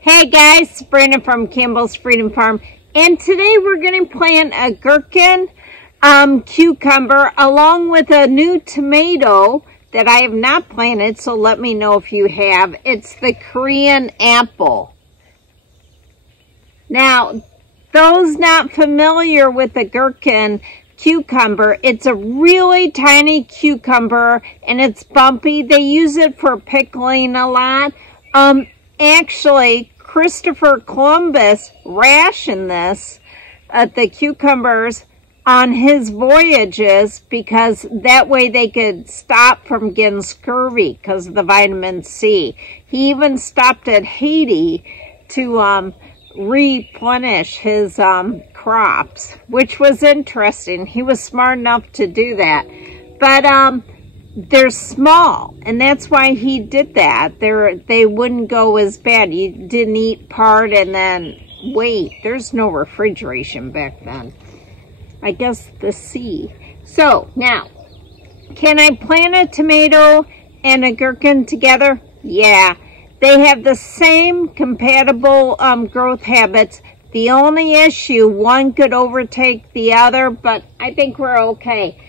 Hey guys, Sabrina from Campbell's Freedom Farm, and today we're going to plant a gherkin cucumber along with a new tomato that I have not planted, so let me know if you have. It's the Korean apple. Now, those not familiar with the gherkin cucumber, it's a really tiny cucumber and it's bumpy. They use it for pickling a lot. Actually, Christopher Columbus rationed this, the cucumbers, on his voyages because that way they could stop from getting scurvy because of the vitamin C. He even stopped at Haiti to replenish his crops, which was interesting. He was smart enough to do that. But they're small, and that's why he did that. They wouldn't go as bad. You didn't eat part and then wait. There's no refrigeration back then. I guess the sea. So now, can I plant a tomato and a gherkin together? Yeah. They have the same compatible growth habits. The only issue, one could overtake the other, but I think we're okay.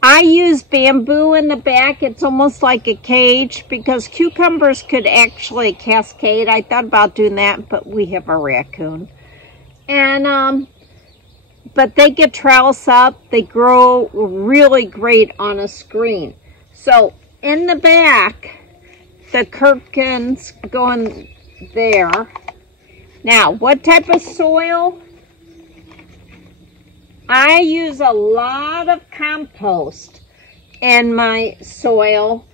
I use bamboo in the back. It's almost like a cage because cucumbers could actually cascade. I thought about doing that, but we have a raccoon. And, but they get trellis up. They grow really great on a screen. So in the back, the gherkins going there. Now, what type of soil? I use a lot of compost in my soil,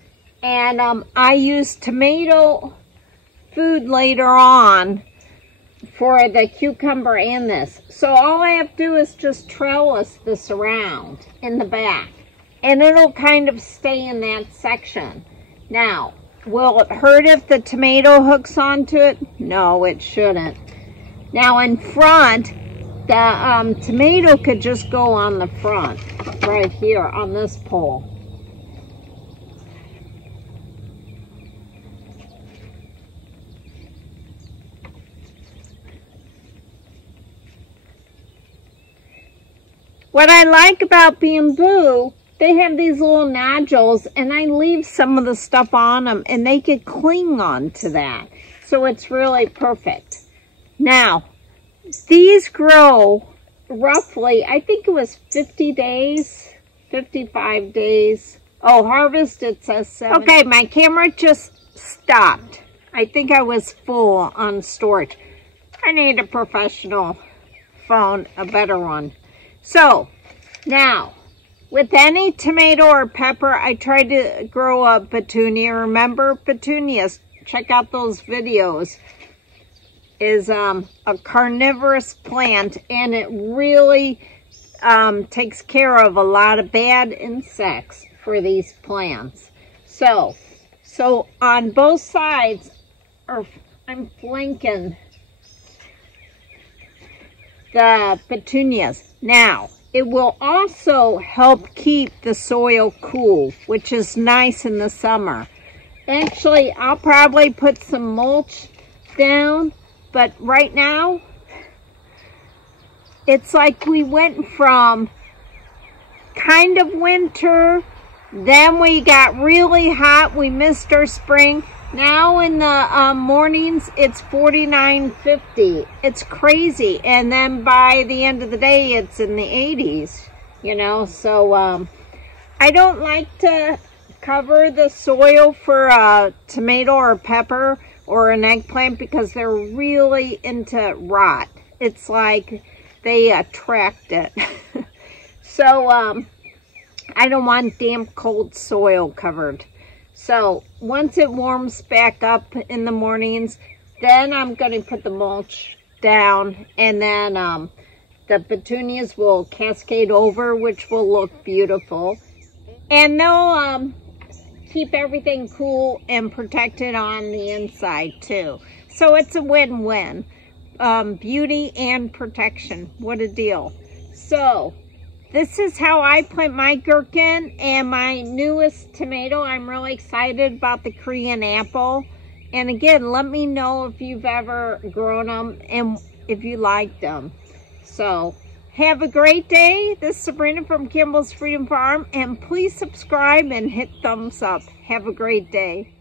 and I use tomato food later on for the cucumber and this. So all I have to do is just trellis this around in the back, and it'll kind of stay in that section. Now, will it hurt if the tomato hooks onto it? No, it shouldn't. Now in front, the tomato could just go on the front, right here on this pole. What I like about bamboo, they have these little nodules, and I leave some of the stuff on them, and they could cling on to that. So it's really perfect. Now, these grow roughly, I think it was 50 days, 55 days. Oh, harvest, it says 7. Okay, my camera just stopped. I think I was full on storage. I need a professional phone, a better one. So, now, with any tomato or pepper, I try to grow a petunia. Remember petunias? Check out those videos. Is a carnivorous plant, and it really takes care of a lot of bad insects for these plants. So on both sides, I'm flanking the petunias. Now, it will also help keep the soil cool, which is nice in the summer. Actually, I'll probably put some mulch down, but right now, it's like we went from kind of winter, then we got really hot, we missed our spring. Now in the mornings, it's 49, 50. It's crazy. And then by the end of the day, it's in the 80s, you know. So I don't like to cover the soil for a tomato or pepper or an eggplant because they're really into rot. It's like they attract it. So I don't want damp, cold soil covered. So once it warms back up in the mornings, then I'm going to put the mulch down, and then the petunias will cascade over, which will look beautiful. And they'll keep everything cool and protected on the inside too. So it's a win-win. Beauty and protection. What a deal. So this is how I plant my gherkin and my newest tomato. I'm really excited about the Korean apple. And again, let me know if you've ever grown them and if you liked them. So, have a great day. This is Sabrina from Campbell's Freedom Farm. And please subscribe and hit thumbs up. Have a great day.